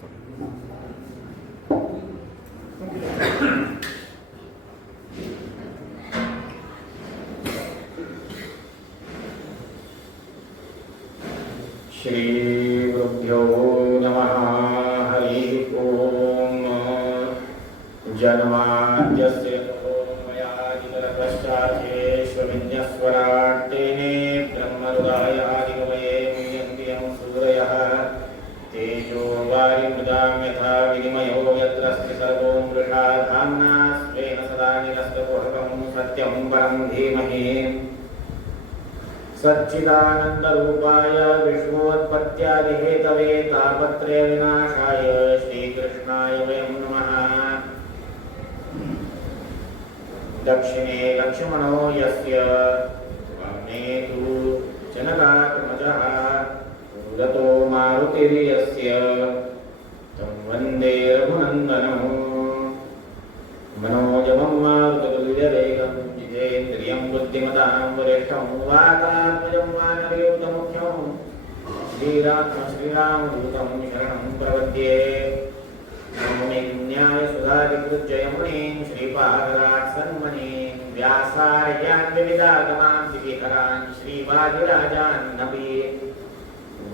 श्री गुरुभ्यो नमः। हरि ओम। जन्माद्यस्य पश्चादेश्वराट् तेने ब्रह्मरुदायादिकवये मुह्यन्ति यं सूरयः तेजो वारिमृदां यथा विनिमयो यत्र अस्ति सर्वो मृषा धाम्ना स्वेन सदा निरस्तकुहकं सत्यं परं धीमहि। सच्चिदानन्दरूपाय विष्णुवत्पत्यादिहेतवे तापत्रय विनाशाय श्रीकृष्णाय वयं नमः। दक्षिणे लक्ष्मणो यस्य वामे तु जनकात्मजः पुरतो मारुतिर्यस्य तं वन्दे रघुनन्दनं। मनोजवं मारुततुल्यवेगं जितेन्द्रियं बुद्धिमतां वरिष्ठं वातात्मजं वानरयूथमुख्यं श्रीरामदूतं शरणं प्रपद्ये। न्यायसुधाधिकृत्ययमुनीं श्रीपादराट्सन्मनीं व्यासार्यान् विविधागमां दिविधरान् श्रीवादिराजान्नपि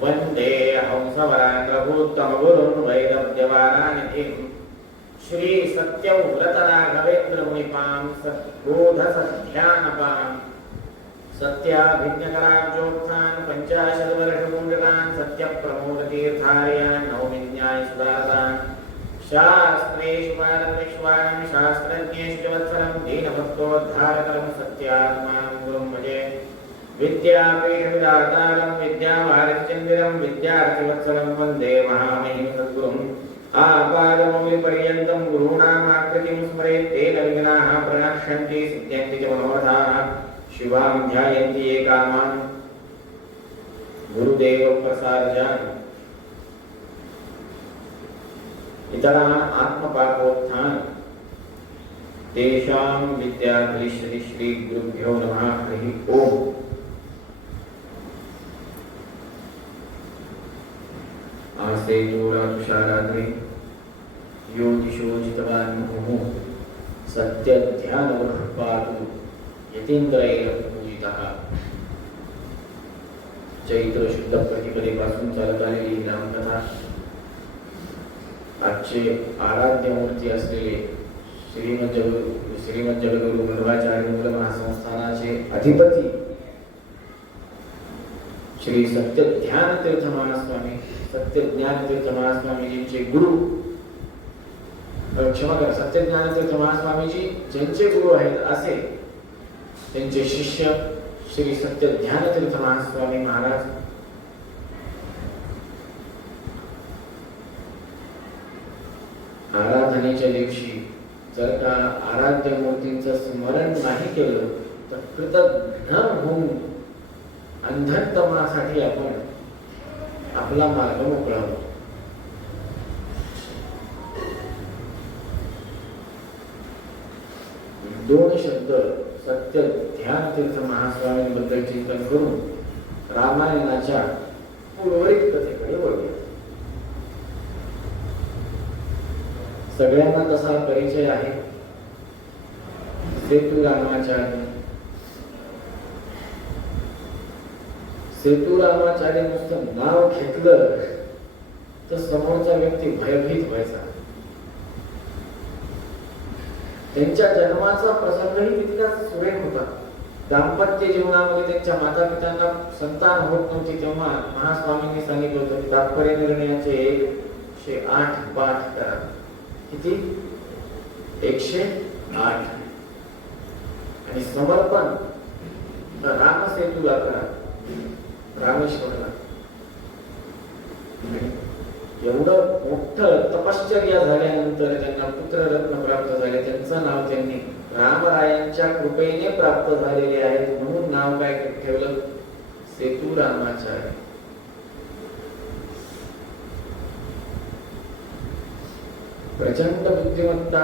वन्दे हंसवरान् रघुत्तमगुरुन् वैदव्यवारानिधिं श्री सत्यव्रतराघवेन्द्रमुनिपां सद्बोधसध्यानपां सत्याभिज्ञकराब्जोत्थान् पञ्चाशद्वर्षपुण्यकान् सत्यप्रमोदतीर्थार्यान् नौमिन्यायसुधातान् शास्त्रेषु पारदर्शिष्वान् शास्त्रज्ञेषु वत्सलं दीनभक्तोद्धारकरं सत्यात्मानं गुरुं भजे। विद्यापीठविधातारं विद्यावारिचन्द्रं विद्यार्थिवत्सलं वन्दे महामहिम सद्गुरुम्। आपादमौलिपर्यन्तं गुरूणामाकृतिं स्मरेत् तेन विघ्नाः प्रणश्यन्ति सिद्ध्यन्ति च मनोरथाः। शिवां ध्यायन्ति ये कामान् गुरुदेव प्रसादजान्। इतरान् आत्मपापोत्थान तेषां विद्याधरिष्यति। श्री गुरुभ्यो नमः। हरि ओम। आसे तुषाराग्नि यो दिशो जितवान् मुहुः सत्यध्यानवृहपातु यतीन्द्रैरपूजितः। चैत्र शुद्ध प्रतिपदेपासून चालत आलेली ही नामकथा आजचे आराध्य मूर्ती असलेले श्रीमद जगद्गुरु मध्वाचार्य मूल महासंस्थानाचे अधिपती श्री सत्यज्ञान तीर्थ महास्वामी सत्यज्ञान तीर्थ महास्वामीजींचे गुरु क्षमा करा सत्यज्ञान तीर्थ महास्वामीजी ज्यांचे गुरु आहेत असे त्यांचे शिष्य श्री सत्यज्ञान तीर्थ महास्वामी महाराज आराधनेच्या दिवशी जर का आराध्य मूर्तींचं स्मरण नाही केलं तर कृतज्ञ होऊन अंधत्वमासाठी आपण आपला मार्ग मोकळा होतो. दोन शब्द सत्य ध्यान तीर्थ महास्वामींबद्दल चिंतन करून रामायणाच्या उर्वरित कथेकडे वळूया. सगळ्यांना तसा परिचय आहे. सेतुरामाचार्य नुसतं नाव घेतलं तर समोरचा व्यक्ती भयभीत व्हायचा. त्यांच्या जन्माचा प्रसंगही तितकाच सुरेख होता. दाम्पत्य जीवनामध्ये त्यांच्या माता पित्यांना संतान होत नव्हती तेव्हा महास्वामींनी सांगितलं होतं की तात्पर्य निर्णयाचे 108 पाठ करा. किती? 108. आणि समर्पण रामसेतूला करा, रामेश्वरला. एवढं मोठं तपश्चर्या झाल्यानंतर त्यांना पुत्ररत्न प्राप्त झाले. त्यांचं नाव त्यांनी रामरायांच्या कृपेने प्राप्त झालेले आहे म्हणून नाव काय ठेवलं? सेतुरामाचार्य. प्रचंड बुद्धिमत्ता.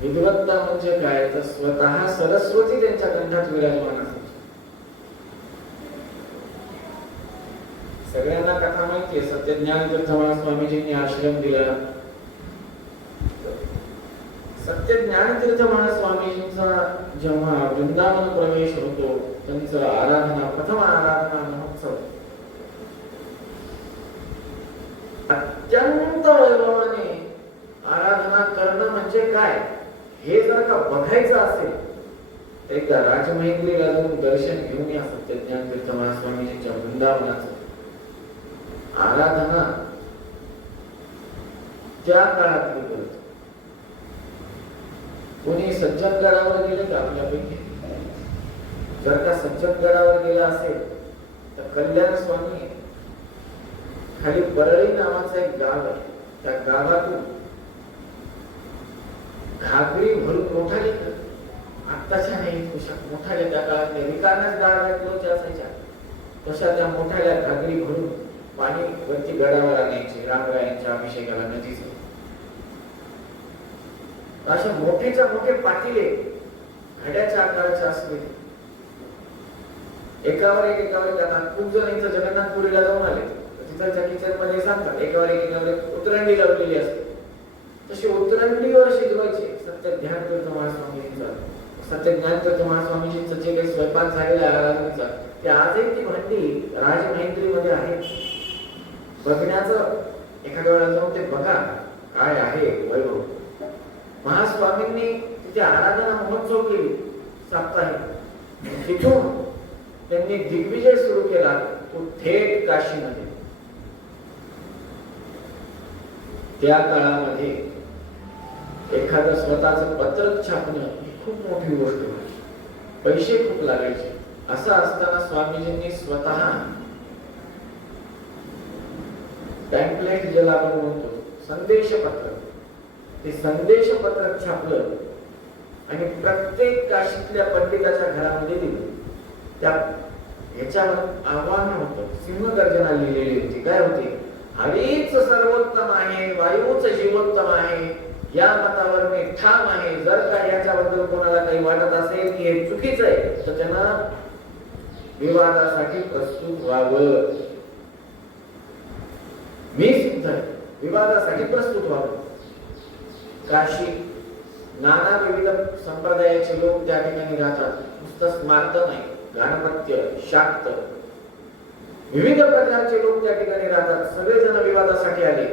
विद्वत्ता म्हणजे काय तर स्वतः सरस्वती त्यांच्या कंठात विराजमान असते. सगळ्यांना कथा माहिती आहे, सत्यज्ञानतीर्थ महास्वामीजींनी आश्रम दिला. सत्यज्ञानतीर्थ महास्वामीजींचा जेव्हा वृंदावन प्रवेश होतो, त्यांचं आराधना, प्रथम आराधना महोत्सव अत्यंत वैभवाने आराधना करणं म्हणजे काय हे जर का बघायचं असेल तर एकदा राजमहेंद्रीला जाऊन दर्शन घेऊन या सत्यज्ञानतीर्थ महास्वामीजींच्या वृंदावनाचं. आराधना त्या काळातली करत. कोणी सज्जनगडावर गेले का आपल्यापैकी? जर का सज्जनगडावर गेला असेल तर कल्याण स्वामी खाली परळी नावाचं एक गाव आहे, त्या गावातून घागरी भरून मोठाले, आत्ताच्या नाही मोठाले, त्या काळात रिकाम्याच गाड्या असायच्या, तशा त्या मोठ्याल्या घागरी भरून पाणी वरती गडावर आणायचे रामरायांच्या अभिषेकाला नदीचे. अशा मोठेच्या मोठे पाटीले घड्याच्या आकाराचे असलेले एकावर एक खूप जण इथं जगन्नाथपुरीला जाऊन आले, तिथलच्या किचन मध्ये सांगतात एकावर एक उतरंडी लावलेली असते, तशी उतरंडीवर शिजवायचे. सत्यज्ञानतीर्थ महास्वामीजींचा, सत्यज्ञानतीर्थ महास्वामीजींचं जे काही स्वयंपाक झालेला आहे आराधनेचा, ते आजही ती भांडी राजमहेंद्रीमध्ये आहे. बघण्याचं एखाद्या वेळेला जाऊन ते बघा काय आहे वैभव. महास्वामींनी तिथे आराधना महोत्सव केली साप्ताहिक. तिथून त्यांनी दिग्विजय सुरू केला, तो थेट काशीमध्ये. त्या काळामध्ये एखादं स्वतःचं पत्रक छापणं ही खूप मोठी गोष्ट होती, पैसे खूप लागायचे. असं असताना स्वामीजींनी स्वतः पॅम्पलेट ज्याला आपण म्हणतो संदेश पत्रक, ते संदेश पत्रक छापलं आणि प्रत्येक काशीतल्या पंडिताच्या घरामध्ये दिलं. त्या ह्याच्यावर आव्हान होतं, सिंहगर्जना लिहिलेली होती. काय होती? हरीच सर्वोत्तम आहे, वायूच जीवोत्तम आहे, या मतावर मी ठाम आहे. जर का याच्याबद्दल कोणाला काही वाटत असेल की हे चुकीचं आहे तर त्यांना विवादासाठी प्रस्तुत व्हावं. मी सिद्ध आहे, विवादासाठी प्रस्तुत व्हावं. काशी नाना विविध संप्रदायाचे लोक त्या ठिकाणी राहतात. नुसतं स्मार्त नाही, गाणपत्य, शाक्त, विविध प्रकारचे लोक त्या ठिकाणी राहतात. सगळेजण विवादासाठी आले.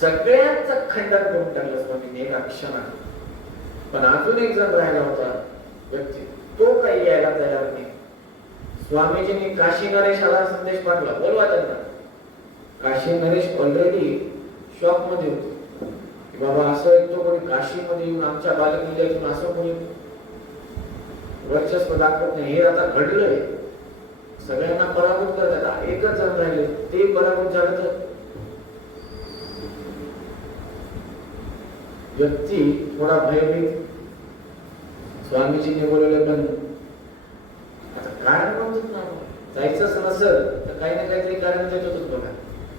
सगळ्यांचं खंडन करून टाकलं स्वामींनी एका क्षणात. पण अजून एक जण राहिला होता व्यक्ती, तो काही यायला तयार नाही. स्वामीजींनी काशी नरेशाला संदेश पाठवला, बोलवा त्यांना. काशी नरेश ऑलरेडी शॉक मध्ये होते की बाबा असं येतो कोणी काशीमध्ये येऊन आमच्या बालकिल्ल्यातून असं कोणी वर्चस्व दाखवत नाही. हे आता घडलंय, सगळ्यांना पराभूत करतात. एकच जण राहिले, ते पराभूत झालं तर व्यक्ती थोडा भयभीत. स्वामीजींनी बोलवले, पण आता कारण म्हणतात ना, जायचंच नसेल तर काही ना काहीतरी कारण देतोच बघा.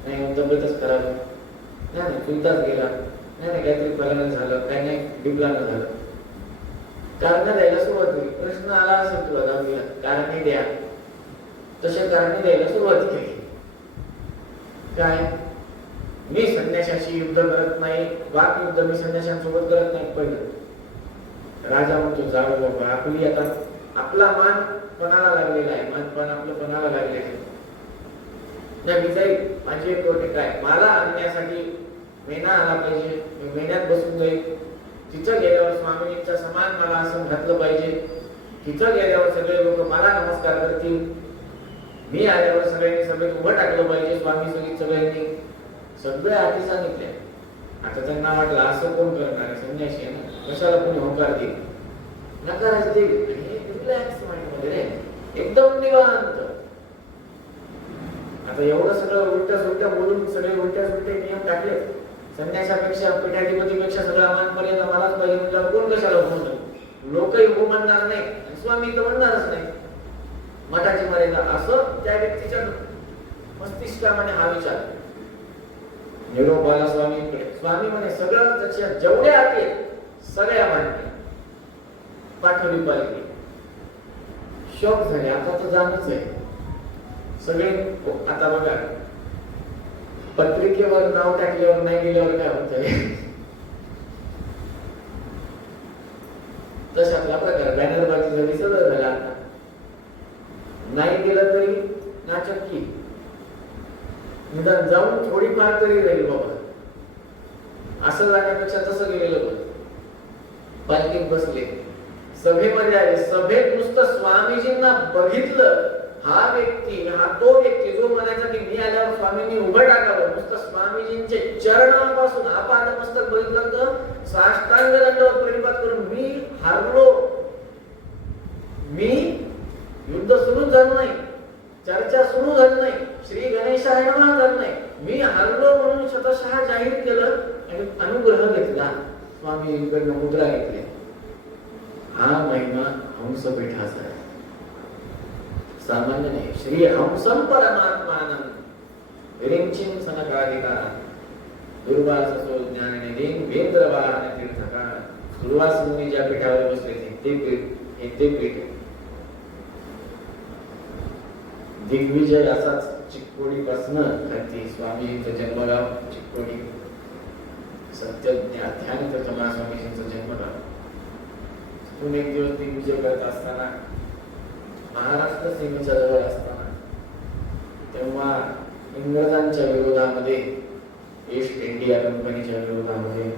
नाही तब्येतच खराब, नाही चुलताच गेला, नाही काहीतरी फलानं झालं, काही नाही डिप्लानं झालं, कारण द्यायला सुरुवात केली. प्रश्न आला असेल तुला दहावीला, कारण द्या. तशा कारणे द्यायला सुरुवात केली. काय? मी संन्याशाशी युद्ध करत नाही, वाक युद्ध मी संन्याशांसोबत करत नाही. पहिलं राजा म्हणतो जाऊ बाबा, आपली आता आपला मान पणाला लागलेला आहे, मानपान आपलं पणाला लागलेलं आहे. नाही मी जाईल, माझी एक कोटी काय, मला आणण्यासाठी महिना आला पाहिजे, मी महिन्यात बसून जाईल. तिथं गेल्यावर स्वामींच्या समान मला असं घातलं पाहिजे. तिथं गेल्यावर सगळे लोक मला नमस्कार करतील. मी आल्यावर सगळ्यांनी सगळं उभं टाकलं पाहिजे. स्वामी सगळी सगळ्यांनी सगळ्या अटी सांगितल्या. आता त्यांना वाटलं असं कोण करणार आहे, संन्यासी आहे ना, कशाला कोणी होकार देईल, नकारच देईल. रिलॅक्स माइंड मध्ये एकदम निवांत. आता एवढं सगळं उलट्या सुलट्या बोलून सगळे उलट्या सुलटे नियम टाकले. संन्यासापेक्षा पीठाधिपतीपेक्षा सगळं अमानपर्यंत मलाच पाहिजे म्हटलं कोण कशाला होणार? लोकही हो म्हणणार नाही, स्वामी तर म्हणणारच नाही. मठाची मर्यादा असं त्या व्यक्तीच्या मस्तिष्कामध्ये हा विचार. निरोप आला स्वामींकडे. स्वामी म्हणे सगळं त्याच्या जेवढ्या अटी सगळ्या मांडल्या. पाठवली पाहिजे. शॉक झाले, आता तर जाणच आहे. सगळे आता बघा, पत्रिकेवर नाव टाकल्यावर नाही गेल्यावर काय होतंय, तशातला प्रकार. बॅनरबाजी झाली, सगळं झालं. आता नाही गेलं तरी नाचक्की, निदान जाऊन थोडीफार तरी राहील बाबा. असं जाण्यापेक्षा तसं गेलेलं बरं. पालखीत बसले, सभेमध्ये आले, सभेत नुसतं स्वामीजींना बघितलं. हा व्यक्ती, हा तो व्यक्ती जो म्हणायचा की मी आल्यावर स्वामींनी उभं टाकावं, नुसतं स्वामीजींचे चरणापासून आपादमस्तक बघितलं तर साष्टांग दंडवत प्रणिपात करून मी हारलो. मी युद्ध सुरू झालं नाही, चर्चा सुरू झाली नाही, श्री गणेशाय नमः झालं नाही, मी हारलो म्हणून स्वतः जाहीर केलं आणि अनुग्रह घेतला. स्वामीजींकडनं मुद्रा घेतली. हा महिमा हंसपीठाचा आहे, सामान्य नाही. श्री हंसं परमात्मानं विरिंचिं सनकाधिकार दुर्वाससो ज्ञाननिधीं वेद्रवाहन तीर्थकार. दुर्वास मुनी ज्या पीठावर बसले ते पीठ दिग्विजय असाच चिक्कोडी पासून खाती. स्वामीजींचं जन्मगाव चिक्कोडी, सत्य ध्यान तीर्थ महास्वामीजींचं जन्मगाव. तिथून एक दिवस दिग्विजय करत असताना, महाराष्ट्र सीमेच्या जवळ असताना, तेव्हा इंग्रजांच्या विरोधामध्ये, ईस्ट इंडिया कंपनीच्या विरोधामध्ये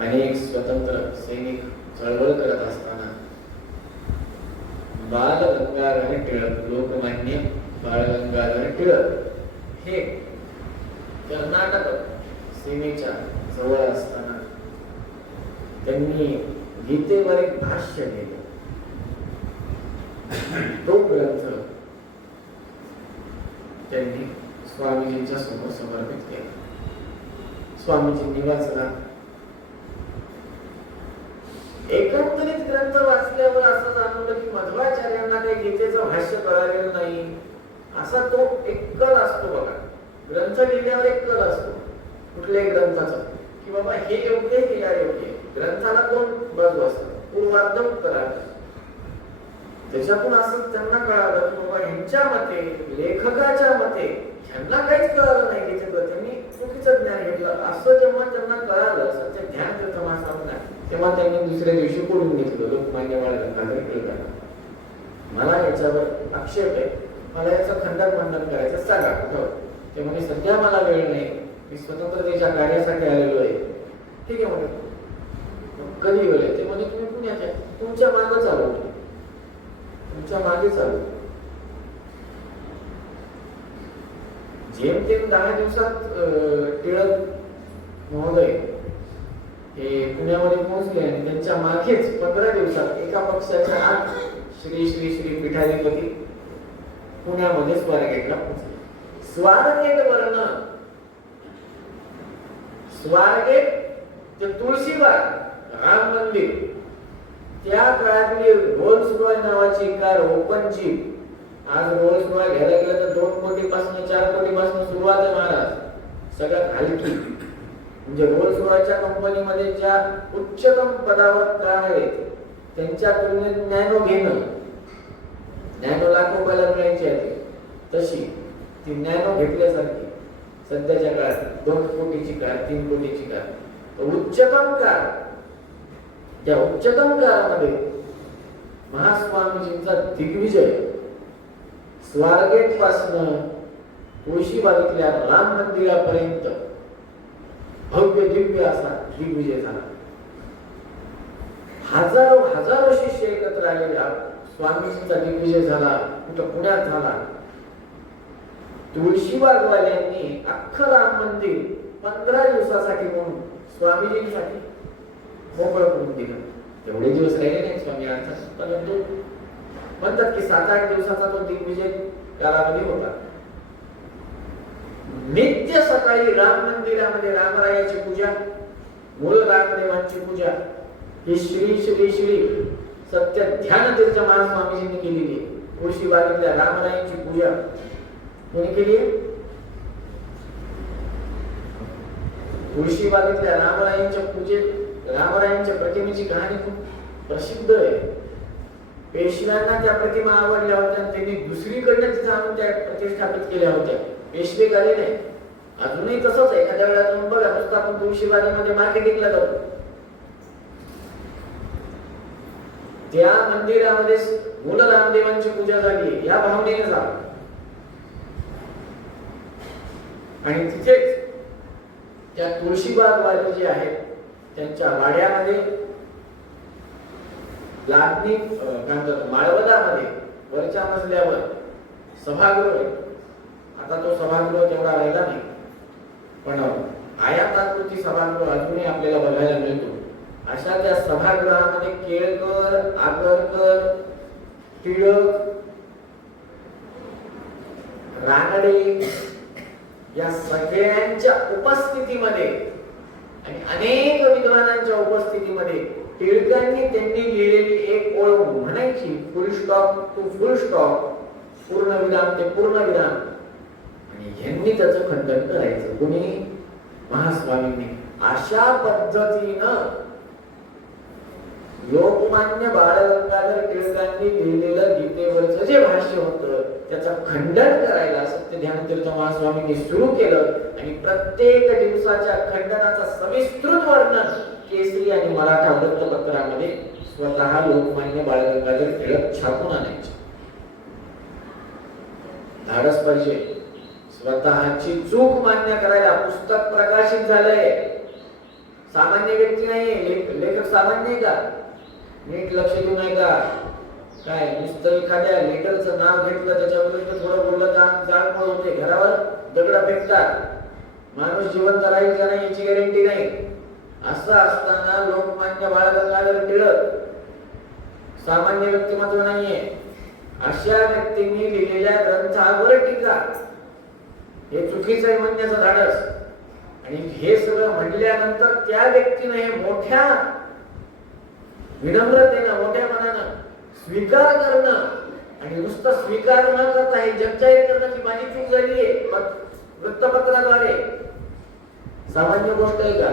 अनेक स्वतंत्र सैनिक चळवळ करत असताना बाल गंगाधर टिळक, लोकमान्य बाळ गंगाधर टिळक हे कर्नाटक सीमेच्या जवळ असताना त्यांनी गीतेवर एक भाष्य लिहिलं. तो ग्रंथ त्यांनी स्वामीजींच्या समोर समर्पित केला. स्वामीजींनी वाचला. एकंदरीत ग्रंथ वाचल्यावर असं जाणवलं की मध्वाचार्यांना काही गीतेचं भाष्य कळालेलं नाही. असा तो एक कल असतो बघा, ग्रंथ लिहिल्यावर एक कल असतो कुठल्याही ग्रंथाचा, की बाबा हे योग्य आहे की या योग्य. ग्रंथाला दोन बाजू असतात, पूर्वार्ध उत्तरार्ध. त्याच्यातून असं त्यांना कळालं की बाबा ह्यांच्या मते, लेखकाच्या मते ह्यांना काहीच कळालं नाही गीतेचं, त्यांनी चुकीचं ज्ञान घेतलं. असं जेव्हा त्यांना कळालं, सत्य ध्यान तीर्थ महास्वामींना, तेव्हा त्यांनी दुसऱ्या दिवशी पडून घेतलं लोकमान्य बाळ गंगाधर टिळकांना. मला याच्यावर आक्षेप आहे, मला याचं खंडन मंडन करायचं, सांगा कुठं. ते म्हणजे सध्या मला वेळ नाही, मी स्वतंत्रतेच्या कार्यासाठी आलेलो आहे. ठीक आहे म्हणे, कधी वेळ आहे? ते म्हणजे तुम्ही पुण्याच्या, तुमच्या मागे चालू, तुमच्या मागे चालू. जेमतेम 10 दिवसात टिळक महोदय हे पुण्यामध्ये पोहोचले आणि त्यांच्या मागेच 15 दिवसात एका पक्षाच्या आत श्री श्री श्री पीठाधिपती पुण्यामध्ये स्वारगेटला पोहोचले. स्वारगेट ते तुळशीबाग राम मंदिर, त्या काळातली रोल्स रॉय नावाची कार, ओपन जीप. आज रोल्स रॉय घ्यायला गेलं तर 2 कोटीपासून 4 कोटीपासून सुरुवात आहे महाराज, सगळ्यात हलकी. म्हणजे रोल्स रॉयच्या कंपनीमध्ये ज्या उच्चतम पदावर कार आहेत त्यांच्या तुलनेत नॅनो घेणं, नॅनो लाख रुपयाला मिळायची आहे तशी ती नॅनो घेतल्यासारखी सध्याच्या काळात 2 कोटीची कार, 3 कोटीची कार, उच्चतम कार. त्या उच्चतम कारामध्ये महास्वामीजींचा दिग्विजय स्वारगेट पासून तुळशीबागेतल्या राम मंदिरापर्यंत भव्य दिव्य असा दिग्विजय झाला. हजारो शिष्य एकत्र आलेले. स्वामीजींचा दिग्विजय झाला कुठं? पुण्यात झाला. तुळशीबागवाल्यांनी अख्खं राम मंदिर 15 दिवसासाठी म्हणून स्वामीजींसाठी मोकळं करून दिलं. तेवढे दिवस राहिले नाही स्वामींचा, परंतु म्हणतात की 7-8 दिवसाचा तो दिग्विजय कालावधी होता. नित्य सकाळी राम मंदिरामध्ये रामरायाची पूजा, मूळ रामदेवांची पूजा ही श्री श्री श्री सत्य ध्यान तीर्थ महास्वामीजींनी केलेली आहे. तुळशीबागेतल्या रामरायांची पूजा कोणी केली आहे? तुळशीबागेतल्या रामरायांच्या पूजेत रामरायांच्या प्रतिमेची कहाणी खूप प्रसिद्ध आहे. पेशव्यांना त्या प्रतिमा आवडल्या होत्या आणि त्यांनी दुसरीकडनं तिथं आणून त्या प्रतिष्ठापित केल्या होत्या. पेशवे झाले नाही. अजूनही तसंच आहे. एखाद्या वेळा तुम्ही बघा, नुसतं आपण तुळशीबागेमध्ये मार्केटिंगला जातो, त्या मंदिरामध्ये मूल रामदेवांची पूजा झाली या भावनेने जा, आणि तिथेच त्या तुळशीबाग वाले जे आहेत त्यांच्या वाड्यामध्ये लादणी माळवदामध्ये वरच्या मजल्यावर सभागृह आहे. आता तो सभागृह तेवढा राहिला नाही, पण आयताकृती सभागृह अजूनही आपल्याला बघायला मिळतो. अशा त्या सभागृहामध्ये केळकर, आगरकर, टिळक, रानडे या सगळ्यांच्या उपस्थितीमध्ये आणि अनेक विद्वानांच्या उपस्थितीमध्ये टिळकांनी त्यांनी लिहिलेली एक ओळ म्हणायची, full stop to full stop, पूर्ण विराम ते पूर्ण विराम, आणि यांनी त्याचं खंडन करायचं. कुणी? महास्वामींनी. अशा पद्धतीनं लोकमान्य बाळ गंगाधर टिळकांनी लिहिलेलं गीतेवरचं जे भाष्य होतं त्याचं खंडन करायला सत्य ध्यानतीर्थ महास्वामींनी सुरू केलं, आणि प्रत्येक दिवसाच्या खंडनाचं सविस्तृत वर्णन केसरी आणि मराठा वृत्तपत्रामध्ये स्वतः लोकमान्य बाळ गंगाधर टिळक छापून आणायचे. धाडस पाहिजे स्वतःची चूक मान्य करायला. पुस्तक प्रकाशित झालंय, सामान्य व्यक्ती नाही, लेखक सामान्य आहे का? नीट लक्ष देऊ नये का? काय नुसतं एखाद्या लेटरचं नाव घेतलं, त्याच्या विरुद्ध थोडं बोललं तर जाळपोळ होते, घरावर दगड फेकतात, माणूस जिवंत राहील का नाही याची गॅरंटी नाही. असं असताना लोकमान्य बाळ गंगाधर टिळक सामान्य व्यक्तिमत्व नाहीये. अशा व्यक्तींनी लिहिलेल्या ग्रंथावर टीका, हे चुकीचं आहे म्हणण्याचं धाडस. आणि हे सगळं म्हणल्यानंतर त्या व्यक्तीने हे मोठ्या विनम्रतेनं, मोठ्या मनानं स्वीकार करणं, आणि नुसतं स्वीकार न करता हे जगजाहीर करणं की माझी चूक झाली आहे वृत्तपत्राद्वारे, सामान्य गोष्ट आहे का?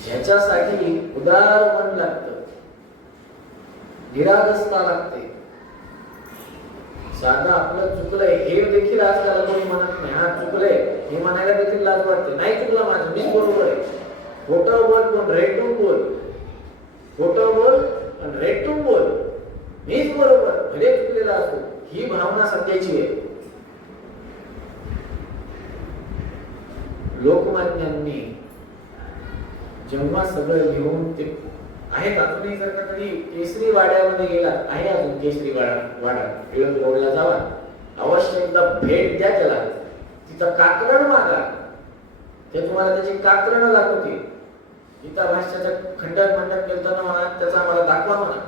ह्याच्यासाठी उदार मन लागतं, निरागसता लागते. साधा आपलं चुकलंय हे देखील आजकाल कोणी म्हणत नाही. हा चुकलंय हे म्हणायला देखील लाज वाटते. नाही चुकलं माझं, मीच बरोबर आहे. खोटं बोल पण रेटून बोल, खोटं बोल पण रेटून बोल, मीच बरोबर भले चुकलेला असो, ही भावना सध्याची आहे. लोकमान्यांनी जेव्हा सगळं लिहून ते आहेत, अजूनही जर का कधी केसरी वाड्यामध्ये गेला, आहे अजून केसरी वाडा टिळक रोडला जावा, अवश्य एकदा भेट द्या त्याला. तिथं कात्रण मागा, ते तुम्हाला त्याची कात्रण दाखवतील. गीता भाष्याचं खंडन मंडन केलं म्हणा, त्याचा आम्हाला दाखवा म्हणा.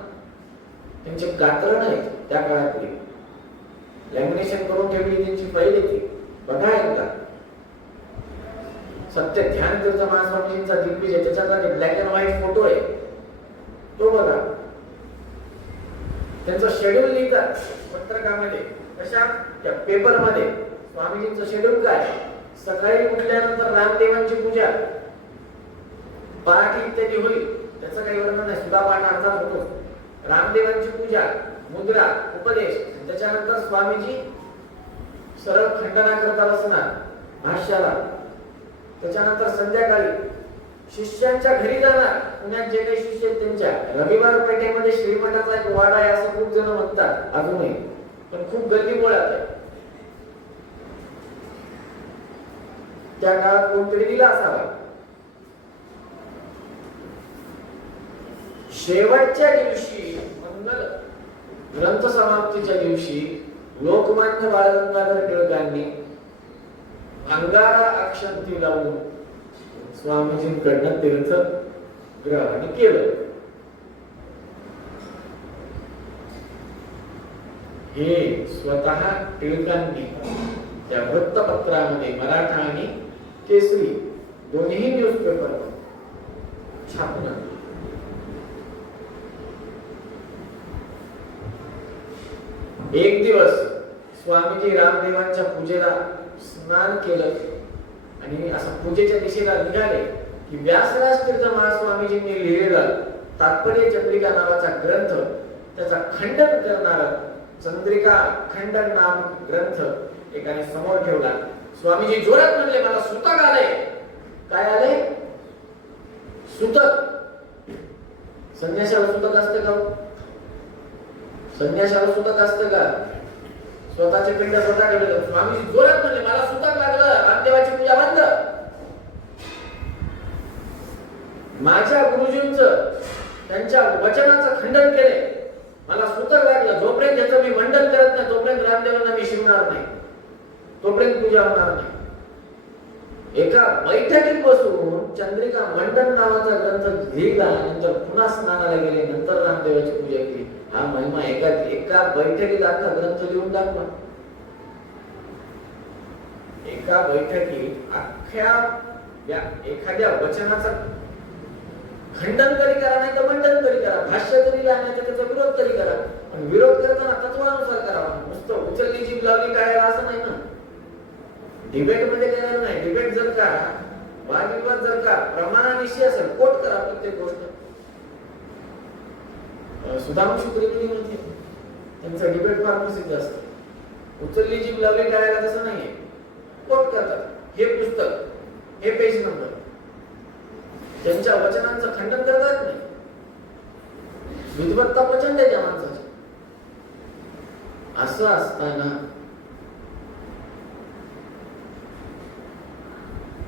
त्यांचे कात्रण आहेत त्या काळातली, लॅमिनेशन करून ठेवली त्यांची फाईल येते, बघा एकदा. सत्य ध्यानतीर्थ महास्वामींचा दिग्विजय, त्याच्यात ब्लॅक अँड व्हाईट फोटो आहे, तो बघा. त्यांचं शेड्यूल लिहितात पत्रकामध्ये, कशा त्या पेपर मध्ये. स्वामीजींचं शेड्यूल काय? सकाळी उठल्यानंतर रामदेवांची पूजा, पाठ इत्यादी होईल, त्याचं काही वर्णन नाही, सुद्धा पाठ अर्थात होतो. रामदेवांची पूजा, मुद्रा, उपदेश, त्याच्यानंतर स्वामीजी सरळ खंडना करता बसणार भाष्याला. त्याच्यानंतर संध्याकाळी शिष्यांच्या घरी जाणार. पुण्यात जे काही शिष्य आहेत त्यांच्या, रविवार पेठेमध्ये श्रीमठाचा एक वाडा आहे असं खूप जण म्हणतात अजूनही, पण खूप गल्लीबोळात आहे. त्या काळात कोणतरी दिला असावा. शेवटच्या दिवशी, मंगल ग्रंथ समाप्तीच्या दिवशी, लोकमान्य बाळ गंगाधर टिळकांनी अंगारा अक्षंती लावून स्वामीजींकडनं तीर्थ ग्रहण केलं. हे स्वतः टिळकांनी त्या वृत्तपत्रामध्ये, मराठा आणि केसरी दोन्ही न्यूजपेपर छापून आणले. एक दिवस स्वामीजी रामदेवांच्या पूजेला स्नान केलं आणि असं पूजेच्या दिशेला निघाले की व्यासराज तीर्थ महास्वामीजींनी लिहिलेला तात्पर्य चंद्रिका नावाचा ग्रंथ, त्याचा खंडन करणारा चंद्रिका खंडन नामक ग्रंथ एकाने समोर ठेवला. स्वामीजी जोरात म्हणले, मला सुतक आले. काय आले? सुतक. संन्यासाला सुतक असतं का? संन्यासाला सुतक असतं का? स्वतःचे पिंड स्वतः ठेवले. स्वामीजी जोरात म्हणले, मला सुतक लागलं, रामदेवाची पूजा बंद. माझ्या गुरुजींचं त्यांच्या वचनाचं खंडन केले, मला सुतक लागलं. जोपर्यंत त्याचं मी मंडन करत नाही तोपर्यंत रामदेवांना मी शिवणार नाही, तोपर्यंत पूजा होणार नाही. एका बैठकीत बसून चंद्रिका मंडन नावाचा ग्रंथ लिहिला, नंतर पुन्हा स्नानाला गेले, नंतर रामदेवाची पूजा केली. हा महिमा एका बैठकीत अख्खा ग्रंथ लिहून टाकला. एका बैठकीत एखाद्या वचनाचं खंडन तरी करा, नाही तर मंडन तरी करा, भाष्य तरी लिहा, नाही तर त्याचा विरोध तरी करा. पण विरोध करताना तत्वानुसार करावा. नुसतं उचलली जीभ लावली काय असं नाही ना. डिबेट मध्ये करायला नाही. डिबेट जर का वादविवाद जर का प्रमाणानिशी असेल, कोट करा प्रत्येक गोष्ट. सुधांशु त्रिवेदी म्हणते, त्यांचं डिबेट फार प्रसिद्ध असतं. उचलली जीभ लावली टाळायला तसं नाहीये, कोट करतात. हे पुस्तक, हे पेज नंबर, त्यांच्या वचनांचं खंडन करतात नाही. विद्वत्ता प्रचंड आहे त्या माणसाची. असं असताना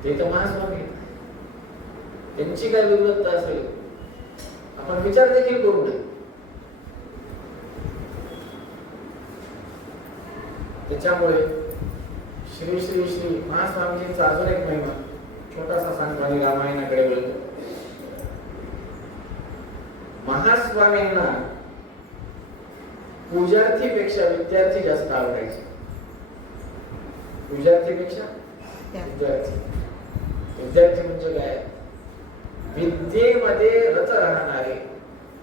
ते तर महास्वामी, त्यांची काय विद्वत्ता असेल आपण विचार देखील करू नये. त्याच्यामुळे श्री श्री श्री महास्वामीजींचा अजून एक महिमा छोटासा सांगतो आणि रामायणाकडे बोलतो. महास्वामींना पूजार्थीपेक्षा विद्यार्थी जास्त आवडायचे. पूजार्थीपेक्षा विद्यार्थी. विद्यार्थी म्हणजे काय? विद्येमध्ये रत राहणारे,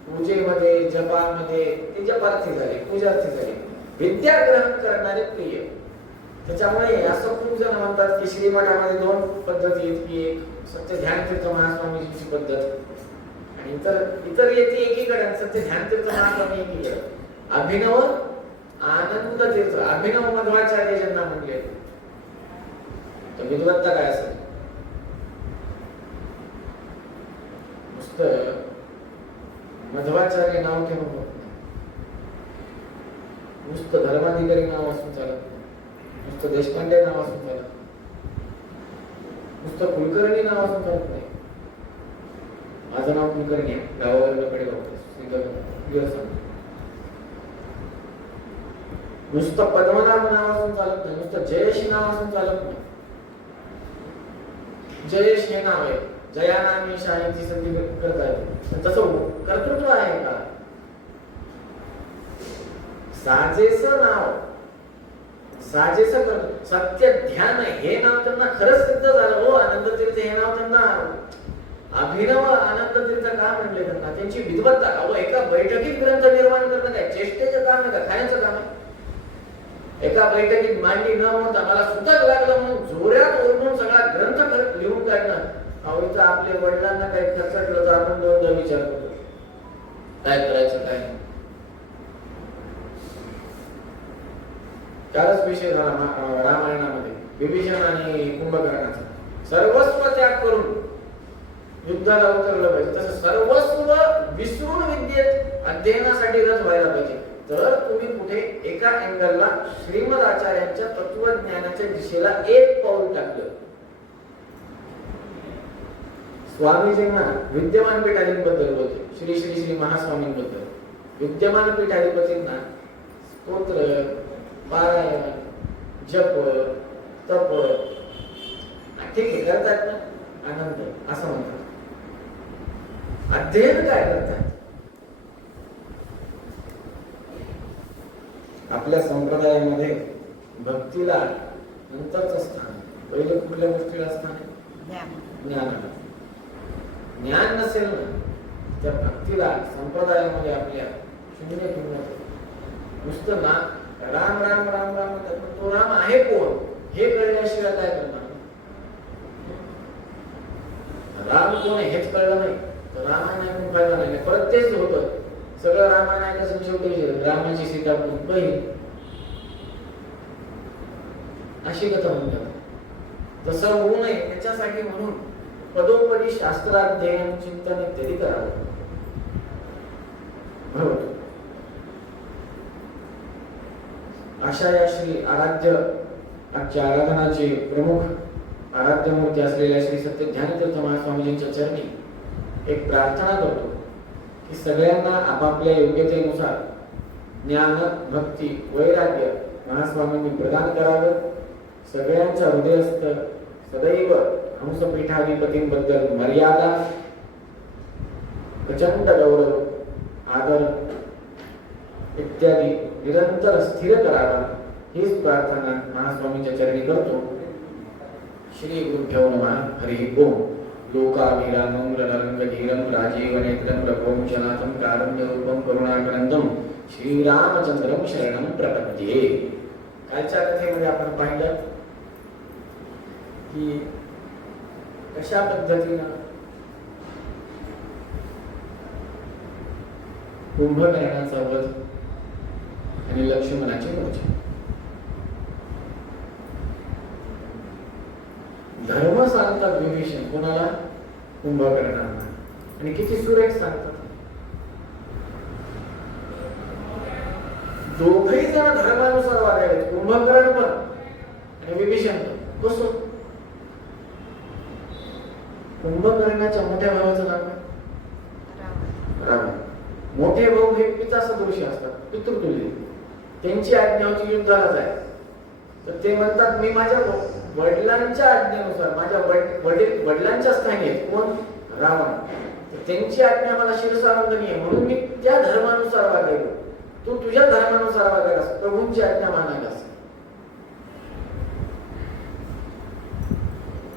पूजेमध्ये जपामध्ये ते जपार्थी झाले, पूजार्थी झाले. विद्या ग्रहण करणारे प्रिय. त्याच्यामुळे असं खूप जण म्हणतात की श्रीमठामध्ये दोन पद्धती आहेत, की एक सत्य ध्यानतीर्थ महास्वामीजींची पद्धत आणि इतर येते एकीकडे. सत्य ध्यानतीर्थ महास्वामी एकीकडे. अभिनव आनंद तीर्थ, अभिनव मध्वाचार्य ज्यांना म्हणले, तर विद्वत्ता काय असेल? नुसतं मध्वाचार्य नाव ठेवून होत नाही, नुसतं धर्माधिकारी नाव असून चालत नाही, नुसतं देशपांडे नाव असून चालत नाही, नुसतं कुलकर्णी नाव असून चालत नाही. माझं नाव कुलकर्णी आहे, गावावरला कडे नुसतं पद्मनाभ नाव असून चालत नाही, नुसतं जयेश नाव असून चालत नाही. जयेश हे नाव आहे, जयानामी शाळेची संधी करतात, तसं कर्तृत्व आहे का? साजेस नाव, साजेस सत्य ध्यान हे नाव त्यांना खरंच सिद्ध झालं. हो, आनंद तीर्थ हे नाव त्यांना अभिनव आनंद तीर्थ का म्हणले? त्यांना त्यांची विद्वत्ता. अहो, एका बैठकीत ग्रंथ निर्माण करणं काय चेष्टेचं काम आहे का? खायचं काम आहे? एका बैठकीत मांडी न होता मला सुतक लागलं म्हणून जोऱ्यात ओरडून सगळा ग्रंथ लिहून काढणं. अहो, इथं आपल्या वडिलांना काही खर्चटलं तर आपण दोनदा विचार करतो, काय करायचं काय नाही. त्यालाच विषय झाला रामायणामध्ये विभीषण आणि कुंभकर्णाचा. सर्वस्व त्याग करून युद्धाला उतरलं पाहिजे. तसं सर्वस्व विसरून विद्येत अध्ययनासाठी रत व्हायला पाहिजे. तर तुम्ही कुठे एका अँगलला श्रीमद आचार्यांच्या तत्वज्ञानाच्या दिशेला एक पाऊल टाकलं. स्वामीजींना विद्यमान पीठाधिपतींबद्दल बोलतो, श्री श्री श्री महास्वामींबद्दल. विद्यमान पीठाधिपतींना स्तोत्र, पारायण, जप, तप ठीक आहे करतात ना, आनंद असं म्हणतात. अध्ययन काय करतात? आपल्या संप्रदायामध्ये भक्तीला नंतरचं स्थान, पहिले कुठल्या गोष्टीला स्थान आहे? ज्ञानाला. ज्ञान नसेल ना, त्या भक्तीला संप्रदायामध्ये आपल्या शून्य किंमत. नुसतं ना राम राम राम राम, तो राम आहे कोण हे कळल्याशिवाय काय करणार? राम हेच कळलं नाही तर रामायण ऐकून फायदा नाही. परत तेच होतं, सगळं रामायण ऐकायचं, शेवटी रामाची सीता बहीण अशी कथा म्हणतात. तसं होऊ नये त्याच्यासाठी म्हणून पदोपदी शास्त्राध्ययन चिंतन इत्यादी करावं. बरोबर. अशा या श्री आराध्य आजच्या आराधनाचे प्रमुख आराध्य मूर्ती असलेल्या श्री सत्य ज्ञानतीर्थ महास्वामीजींच्या चरणी एक प्रार्थना करतो की सगळ्यांना आपापल्या योग्यतेनुसार ज्ञान, भक्ती, वैराग्य महास्वामींनी प्रदान करावं. सगळ्यांच्या हृदयस्थ सदैव हंसपीठाधिपतींबद्दल मर्यादा, प्रचंड गौरव, आदर इत्यादी निरंतर स्थिर करावा, हीच प्रार्थना महास्वामींच्या चरणी करतो. श्री गुरुभ्यो नमः. हरि ओम. लोकाभिरामं रणरंगधीरं राजीव नेत्रं प्रभुं जनाथं कारुण्यरूपं करुणाकरंदं श्रीरामचंद्रं शरणं प्रपद्ये. कालच्या कथेमध्ये आपण पाहिलं की कशा पद्धतीनं कुंभकर्णाचा वध आणि लक्ष्मणाची मोर्चा. धर्म सांगतात विभीषण कोणाला? कुंभकर्णाला. आणि किती सुरेख सांगतात. दोघही जण धर्मानुसार वागायचे, कुंभकर्ण पण आणि विभीषण पण. कसं? कुंभकर्णाच्या मोठ्या भावाचं नाव काय? रावण. मोठे भाऊ हे पिता सदृशी असतात, पितृतुल्य. त्यांची आज्ञा होती युद्धाला जाय, तर ते म्हणतात मी माझ्या वडिलांच्या आज्ञेनुसार, माझ्या वडिलांच्या स्थानी आहेत. कोण? रावण. त्यांची आज्ञा मला शिरसावंदनीय म्हणून मी त्या धर्मानुसार वागायलो. तू तुझ्या धर्मानुसार वागायलास, प्रभूंची आज्ञा मानायलास.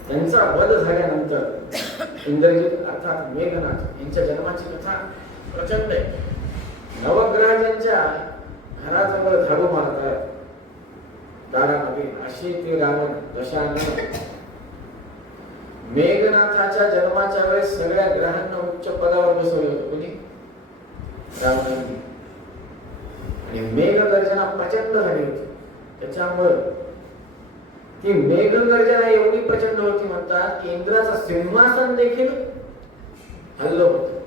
त्यांचा वध झाल्यानंतर इंद्रजित अर्थात मेघनाथ यांच्या जन्माची कथा प्रचंड आहे. नवग्रह ज्यांच्या घराजवळ झाडू मारतात दारामध्ये, अशी ते रावण दशानन. मेघनाथाच्या जन्माच्या वेळेस सगळ्या ग्रहांना उच्च पदावर बसवले होते. कोणी? रावणाने. आणि मेघगर्जना प्रचंड झाली होती. त्याच्यामुळे ती मेघगर्जना एवढी प्रचंड होती म्हणतात की इंद्राचं सिंहासन देखील हल्लं होतं.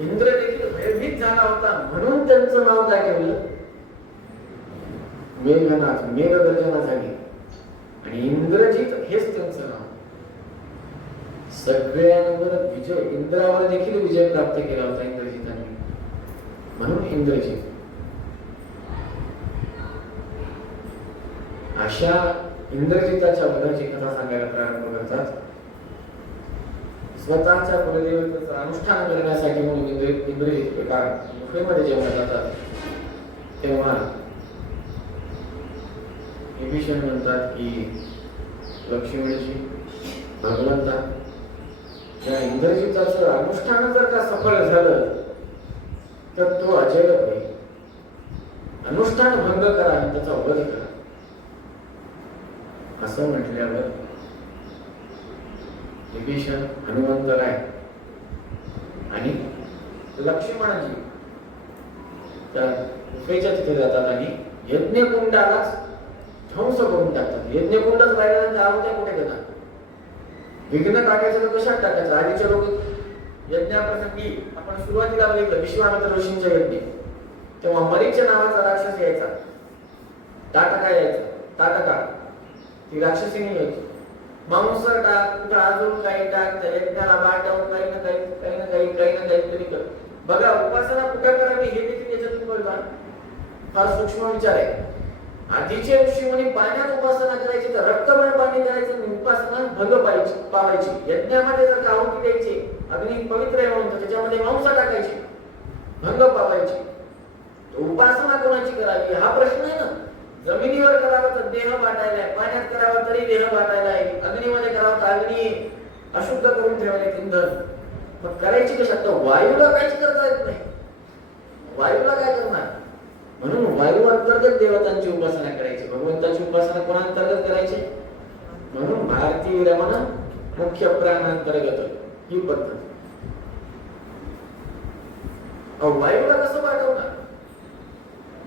इंद्र देखील भयभीत झाला होता. म्हणून त्यांचं नाव काय ठेवलं? मेघनाथ. मेघगर्जना झाली आणि इंद्रजित हेच त्यांचं नाव. सगळ्यांवर विजय, इंद्रावर देखील विजय प्राप्त केला होता इंद्रजितांनी, म्हणून इंद्रजित. अशा इंद्रजिताच्या वधाची कथा सांगायला प्रारंभ करतात. स्वतःच्या कुलदेवतेचं अनुष्ठान करण्यासाठी म्हणून इंद्रजित एका गुफेमध्ये जेव्हा जातात तेव्हा विभीषण म्हणतात की लक्ष्मणजी, भगवंता, या इंद्रजिताचं अनुष्ठान जर का सफळ झालं तर तो अजय होईल. अनुष्ठान भंग करा आणि त्याचा वध करा. असं म्हटल्यावर विभीषण, हनुमंतराय आणि लक्ष्मणजी त्या गुफेच्या तिथे जातात आणि यज्ञकुंडालाच ध्वंस करून टाकतात. यज्ञकुंडच राहिल्यानंतर आहुत्या कुठे देतात? विघ्न टाकायचं तर कशात टाकायचं? आधीचे लोक यज्ञाप्रसंगी आपण सुरुवातीला बघितलं विश्वामित्र ऋषींचा यज्ञ, तेव्हा मरीच्या नावाचा राक्षस यायचा. ताटका यायचा. ताटका ती राक्षसीने यायची. मांस टाक, कुठं अजून काही टाक, त्या यज्ञाला बाटव, काही ना काही कर. बघा, उपासना कुठं करावी हे देखील याच्यातून कळलं. फार सूक्ष्म विचार आहे. आधीचे ऋषी मुनी पाण्यात उपासना करायची तर रक्तमय पाणी करायचं, उपासना भंग पावायची. यज्ञामध्ये जर आहुती द्यायची, अग्नी पवित्र आहे म्हणून त्याच्यामध्ये मांस टाकायची, भंग पावायची. उपासना कोणाची करावी हा प्रश्न आहे ना. जमिनीवर करावं तर देह वाटायला, पाण्यात करावं तरी देह वाटायला, अग्नीमध्ये करावं तर अग्नी अशुद्ध करून ठेवायला इंधन. मग करायची कशा? तर वायूला काहीच करता येत नाही. वायूला काय करणार? म्हणून वायू अंतर्गत देवतांची उपासना करायची, भगवंताची उपासना कोणांतर्गत करायची? म्हणून भारतीय रमण मुख्य प्राण अंतर्गत ही पद्धत. वायूला कसं पाठवणार?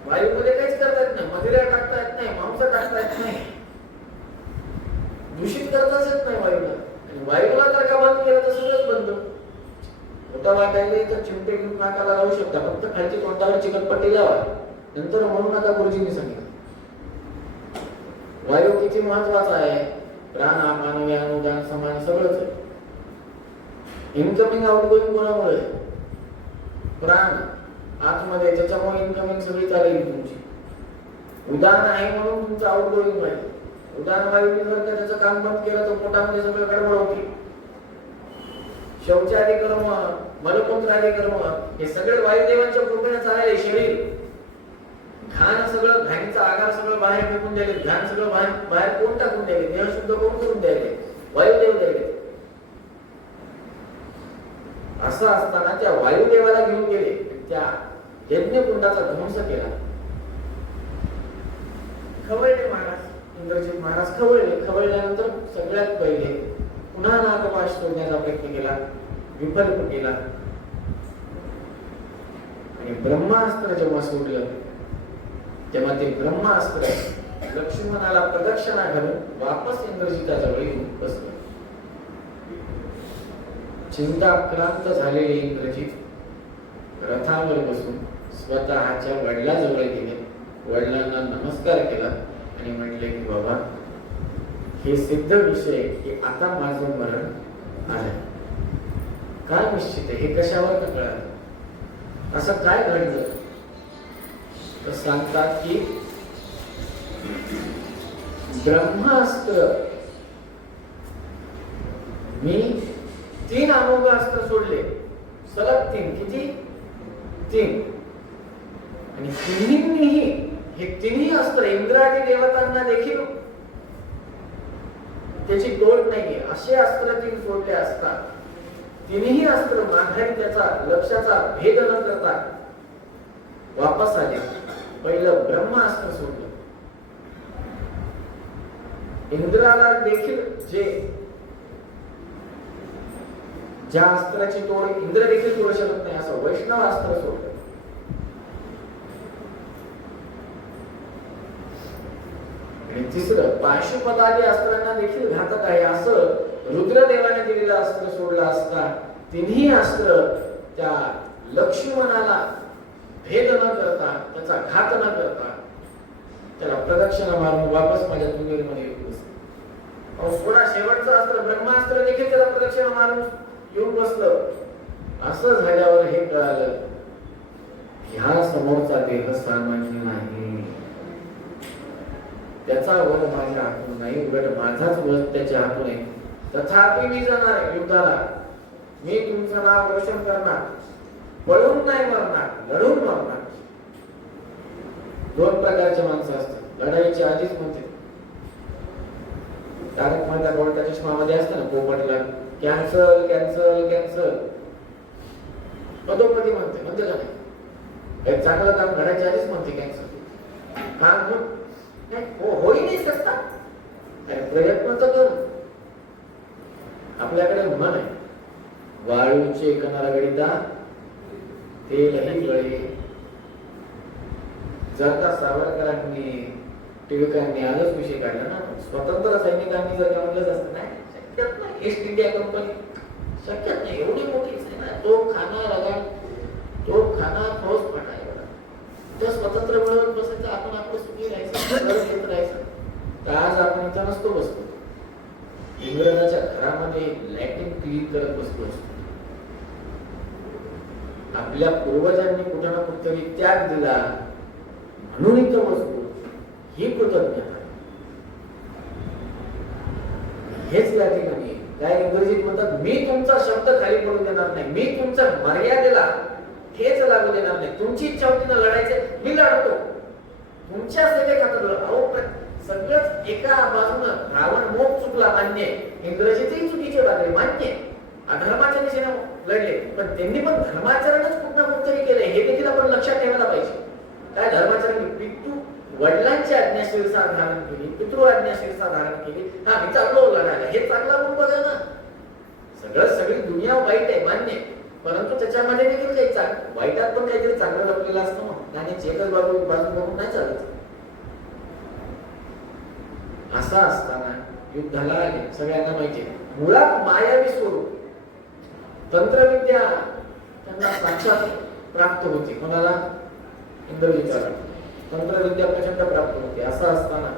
वायूमध्ये काहीच करता येत नाही, मदिरा टाकता येत नाही, मांस टाकता येत नाही, दूषित करताच येत नाही वायूला. आणि वायूला जर का बंद केलं तर सगळंच बंद. मोठा वाटायला तर चिमटे घेऊन नाकाला लावू शकता, फक्त खालची तोंडावर चिकटपट्टी लावा, नंतर म्हणू नका गुरुजींनी सांगितलं. वायू किती महत्वाचा आहे. प्राण अपान व्यान उदान समान सगळंच आहे. इनकमिंग आउटगोइंग कोणामुळे? प्राण आतमध्ये, त्याच्यामुळे इनकमिंग सगळी चालेल तुमची. उदान आहे म्हणून तुमचं आउटगोइंग पाहिजे. उदान वायूने जर का त्याचं काम बंद केलं तर पोटामध्ये सगळं गडबड होती. शौचादी कर्म, मलमूत्रादी कर्म हे सगळे वायुदेवांच्या कृपेने चालले. शरीर घाण सगळं, घाणीचा आगार सगळं बाहेर फेकून द्यायले, घाण सगळं बाहेर कोण टाकून द्यायले, देह शुद्ध करून द्यायले, वायुदेव द्यायले. असं असताना त्या वायुदेवाला घेऊन गेले, त्या यज्ञकुंडाचा ध्वंस केला. खवळले महाराज, इंद्रजित महाराज खवळले. खवळल्यानंतर सगळ्यात पहिले पुन्हा नागपाश सोडण्याचा प्रयत्न केला, विफल केला. आणि ब्रह्मास्त्र जेव्हा सोडलं तेव्हा ते ब्रह्मास्त्र लक्ष्मणाला प्रदक्षिणा घालून वापस इंद्रजिताजवळ येऊन बसलं. चिंताक्रांत झालेले इंद्रजित रथावर बसून स्वतःच्या वडिलाजवळ गेले, वडिलांना नमस्कार केला आणि म्हणले की बाबा, हे सिद्ध विषय की आता माझं मरण आलंय. काय निश्चित आहे, हे कशावर कळलं, असं काय घडलं? तर सांगतात की ब्रह्मास्त्र, मी 3 अमोघ अस्त्र सोडले, सलग 3. किती? 3. आणि तिन्हींनीही, हे तिन्ही अस्त्र इंद्रादी देवतांना देखील त्याची तोड नाहीये, असे अस्त्र 3 सोडले असता तिन्ही अस्त्र माघारी त्याचा लक्ष्याचा भेद न करता वापस आले. पहिलं ब्रह्मास्त्र सोडलं. इंद्राला देखील ज्या अस्त्राची तोड इंद्र देखील करू शकत नाही असं वैष्णव अस्त्र सोडलं. आणि तिसरं पाशुपदादी अस्त्रांना देखील घातक आहे असं रुद्रदेवाने दिलेलं अस्त्र सोडलं असता तिन्ही अस्त्र त्या लक्ष्मणाला भेद न करता, त्याचा घात न करता त्याला प्रदक्षिणा मारून वापस माझ्या तुंगेमध्ये येऊन बसलं. सोडा, शेवटचं अस्त्र ब्रह्मास्त्र देखील त्याला प्रदक्षिणा मारून येऊन बसलं. असं झाल्यावर हे कळालं, ह्या समोरचा देह सामान्य नाही, त्याचा वध माझ्या हातून नाही, उलट माझाच वध त्याच्या हातून आहे. तथापि मी जाणार युद्धाला, मी तुमचं नाव रोशन करणार, पळून नाही मरणार, लढून मरणार. 2 प्रकारचे माणसं असतात. लढाईच्या आधीच म्हणते, तारक मेहता का उलटा चष्मामध्ये असतं ना, पोपटला कॅन्सल कॅन्सल कॅन्सल, पदोपदी म्हणते का नाही? एक चांगलं काम घडायच्या आधीच म्हणते कॅन्सल. काम होई नाही शकता, प्रयत्न तर कर. आपल्याकडे म्हण आहे, वाळूचे कणाला गडिता तेलही गळे. जर का सावरकरांनी, टिळकांनी आजच विषय काढला ना, स्वतंत्र सैनिकांनी जर का म्हणलंच असतं नाही, शक्यच नाही. ईस्ट इंडिया कंपनी शक्यच नाही, एवढी मोठी सेना, तोफ खाना लगाड, तोफ खाना फौज फटा एवढा, तर स्वतंत्र मिळवत बसायचं, आपण आपलं सुखी राहायचं, घर घेत राहायचं. तर आज आपण इथं नसतो बसतो, इंग्रजाच्या घरामध्ये लॅटिन क्लीन करत बसतो. आपल्या पूर्वजांनी कुठं ना कुठेतरी त्याग दिला म्हणून इथं बसतो, ही कृतज्ञता. हेच या ठिकाणी काय इंग्रजीत म्हणतात, मी तुमचा शब्द खाली पडू देणार नाही, मी तुमच्या मर्यादेला ठेच लागू देणार नाही. तुमची इच्छा होती ना लढायचं, मी लढतो, तुमच्या सेवेखातर. अहो सगळंच एका बाजूनं रावण मोठ चुकला, मान्य, इंग्रजीतही चुकीचे वागले, मान्य, अधर्माच्या दिशेने लढले, पण त्यांनी पण धर्माचरणच कुठं कुठतरी केलंय, हे देखील आपण लक्षात ठेवायला पाहिजे. काय धर्माचरण? पितृ वडिलांची आज्ञा शिरसा धारण केली, पितृ आज्ञा शिरसा धारण केली. हा, मी चांगलो लढायला, हे चांगला गुण बघा ना. सगळी दुनिया वाईट आहे, मान्य आहे, परंतु त्याच्यामध्ये देखील काही वाईटात पण काहीतरी चांगलं लपलेलं असतं मग. आणि एकच बाजू बघून नाही चालत. असा असताना युद्धाला आले, सगळ्यांना माहिती आहे. मुळात मायावी स्वरूप तंत्रविद्या त्यांना साक्षात प्राप्त होती. कोणाला? इंद्रजिताला तंत्रविद्या प्रचंड प्राप्त होती. असं असताना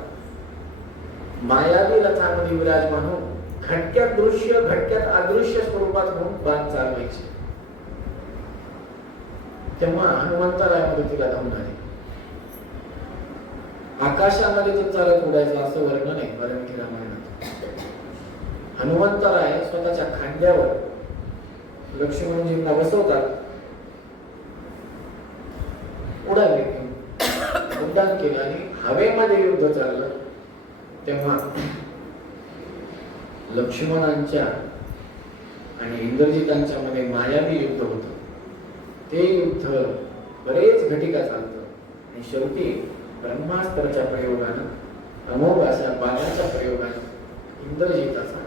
मायावी रथामध्ये विराजमान होऊन घटक्यात दृश्य घटक्यात अदृश्य स्वरूपात होऊन बाण चालवायचे. तेव्हा हनुमंतराय मदतीला धावून आले. आकाशामध्ये तो चालत उडायचा असं वर्णन आहे वाल्मिकी रामायणात. हनुमंतराय स्वतःच्या खांद्यावर लक्ष्मणजींना बसवतात, उडाले, उड्डाण केलं आणि हवेमध्ये युद्ध चाललं. तेव्हा लक्ष्मणांच्या आणि इंद्रजितांच्या मध्ये मायावी युद्ध होतं. ते युद्ध बरेच घटिका चालतं आणि शेवटी ब्रह्मास्त्राच्या प्रयोगानं, अमोघ अशा बाणाच्या प्रयोगानं इंद्रजिताचा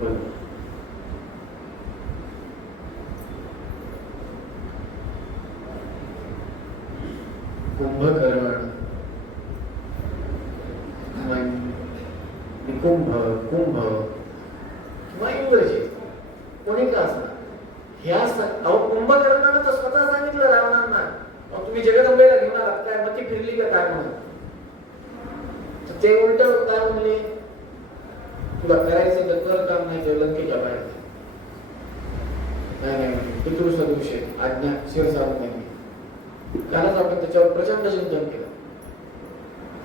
बरोबर. कुंभकर्ण, कुंभ किंवा इंद्रजित कोणी का असणार, ह्या कुंभकर्णानं तर स्वतः सांगितलं रावणांना, तुम्ही जगदंबेला घेऊन आलात काय, मग ती फिरली का काय म्हणून. तर ते उलट काय म्हणले, तुला करायचं तर कर, काम नाही तर लंकेच्या बाहेर. नाही पितृसदृश आज्ञा शिरसावून नाही. कालच आपण त्याच्यावर प्रचंड चिंतन केलं.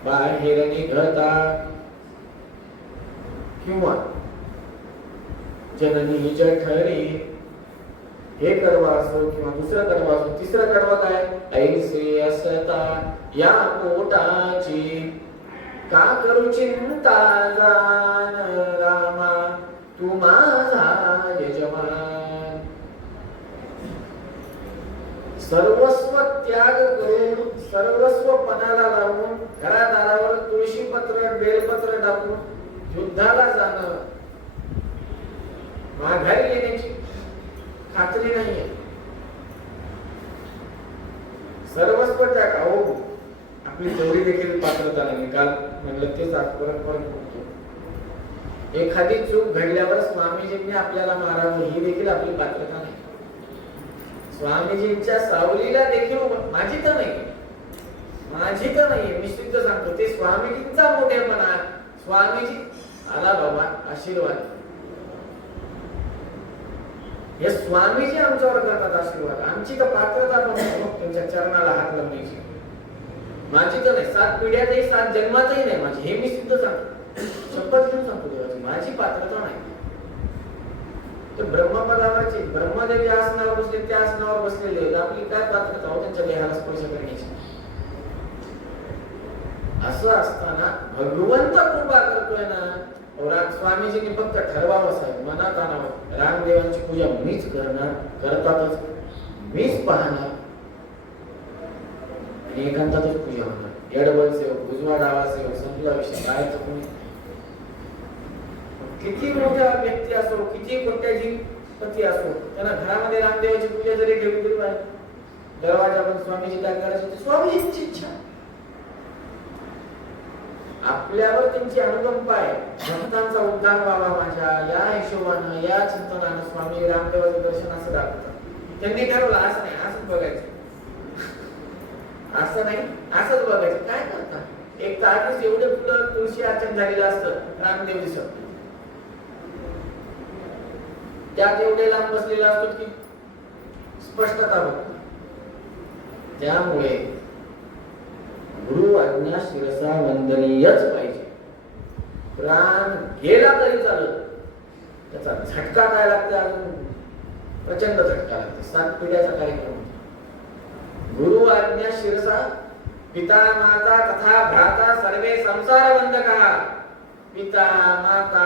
बाहेर निघता किंवा जननी जठरी, हे कडवा असो किंवा दुसरं कडवा असो, तिसरं कडवा काय, ऐसे असता या पोटाची का करू चिंता जान रामा, तू माझा यजमान. सर्वस्व त्याग करून, सर्वस्व पणाला लावून, घरादारावर तुळशी पत्र बेलपत्र टाकून युद्धाला जाणं, माघारी येण्याची खात्री नाहीये. सर्वस्व त्याग. अहो, आपली तेवढी देखील पात्रता नाही. काल म्हणलं तेच आज परत बोलतो. एखादी चूक घडल्यावर स्वामीजींनी आपल्याला मारावं ही देखील आपली पात्रता नाही. स्वामीजींच्या सावलीला देखील माझी तर नाही, मी सिद्ध सांगतो, ते स्वामीजींचा मोठेपणा. स्वामीजी आला बाबा आशीर्वाद, हे स्वामीजी आमच्यावर करतात आशीर्वाद. आमची तर पात्रता पण त्यांच्या चरणाला हात लावण्याची. माझी तर नाही, 7 पिढ्यातही 7 जन्मातही नाही माझी, हे मी सिद्ध सांगतो, शपथ घेऊन सांगतो देवाची, माझी पात्रता नाही. तर ब्रह्मपदावरचे ब्रह्मदेवी आसनावर बसले, त्या आसनावर बसलेले, आपली काय पात्रता हो त्यांच्या देहाला स्पर्श करण्याची. असं असताना भगवंत कृपा करतोय ना. स्वामीजींनी फक्त ठरवावं साहेब, मनात आणावं, रामदेवांची पूजा मीच करणार, करतातच मीच पाहणार आणि एकांतातच पूजा होणार. येडबल सेवक, उजवा डावा सेवक, संपला विषय. काय कोणी किती मोठ्या व्यक्ती असो, किती कोट्याची पती असो, त्यांना घरामध्ये रामदेवाची पूजा जरी ठेवली तरी पाहिजे. दरवाजा पण स्वामीजी काय करायचे ते स्वामीजींची इच्छा. आपल्यावर त्यांची अनुकंपा आहे, भक्तांचा उद्धार व्हावा माझ्या, या हिशोबानं, या चिंतनानं स्वामी रामदेवाचं दर्शन असं दाखवतात. त्यांनी ठरवलं असं नाही, असंच बघायचं, असं नाही असंच बघायचं. काय करतात, एक तारीख एवढे फुलं तुळशी अर्चन झालेलं असतं, रामदेव दिसत त्यात एवढे लांब बसलेला असतो की स्पष्टता होत. त्यामुळे गुरु आज्ञा शिरसा वंदनीयच पाहिजे. प्राण गेला तरी चालत, त्याचा झटका काय लागते, अजून प्रचंड झटका लागते. 7 पिढ्याचा कार्यक्रम. गुरु आज्ञा शिरसा, पिता माता तथा भ्राता सर्वे संसार बंधका. पिता माता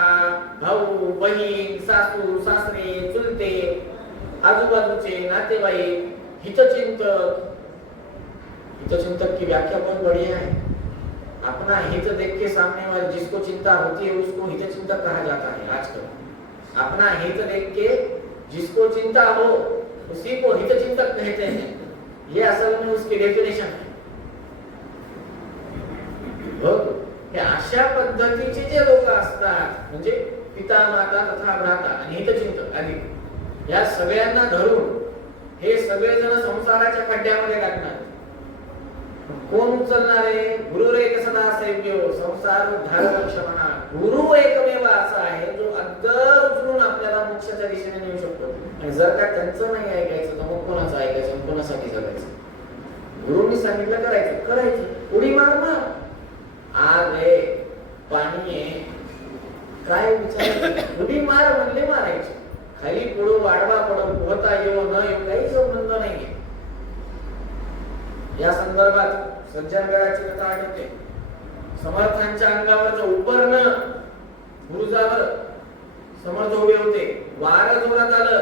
भाऊ बहीण सासू सासरे चुलते आजूबाजूचे नातेवाईक, हितचिंतक. हितचिंतक की व्याख्या बहुत बढ़िया है. अपना हित देख के सामने वाले जिसको चिंता होती है उसको हितचिंतक कहा जाता है आजकल. अपना हित देख के जिसको चिंता हो उसी को हित चिंतक कहते हैं। ये असल में उसकी डेफिनेशन है। हो हे अशा पद्धतीचे जे लोक असतात म्हणजे पिता माता तथा भ्राता आणि हितचिंतक आदी या सगळ्यांना धरून हे सगळे जण संसाराच्या खड्ड्यामध्ये टाकणार। कोण उचलणार आहे? गुरु रे कसदा सेव्यो संसार उद्धार क्षमणा। गुरु एकमेव असा आहे जो अद्दर उचलून आपल्याला मोक्षाच्या दिशेने नेऊ शकतो। आणि जर का त्यांचं नाही ऐकायचं तर मग कोणाचं ऐकायचं आणि कोणासाठी जगायचं? गुरुनी सांगितलं करायचं करायचं, उडी मार ना। आग आहे पाणी आहे काय विचारायचं? उडी मार म्हणले मारायची, खाली पडू वाढवा पडू पोहता येऊ न येऊ काही संबंध नाहीये। या संदर्भात सज्जनगडाची कथा आठवते। समर्थांच्या अंगावरचं उपर्ण गुरुजावर समर्थ उभे होते, वारं जोरात आलं,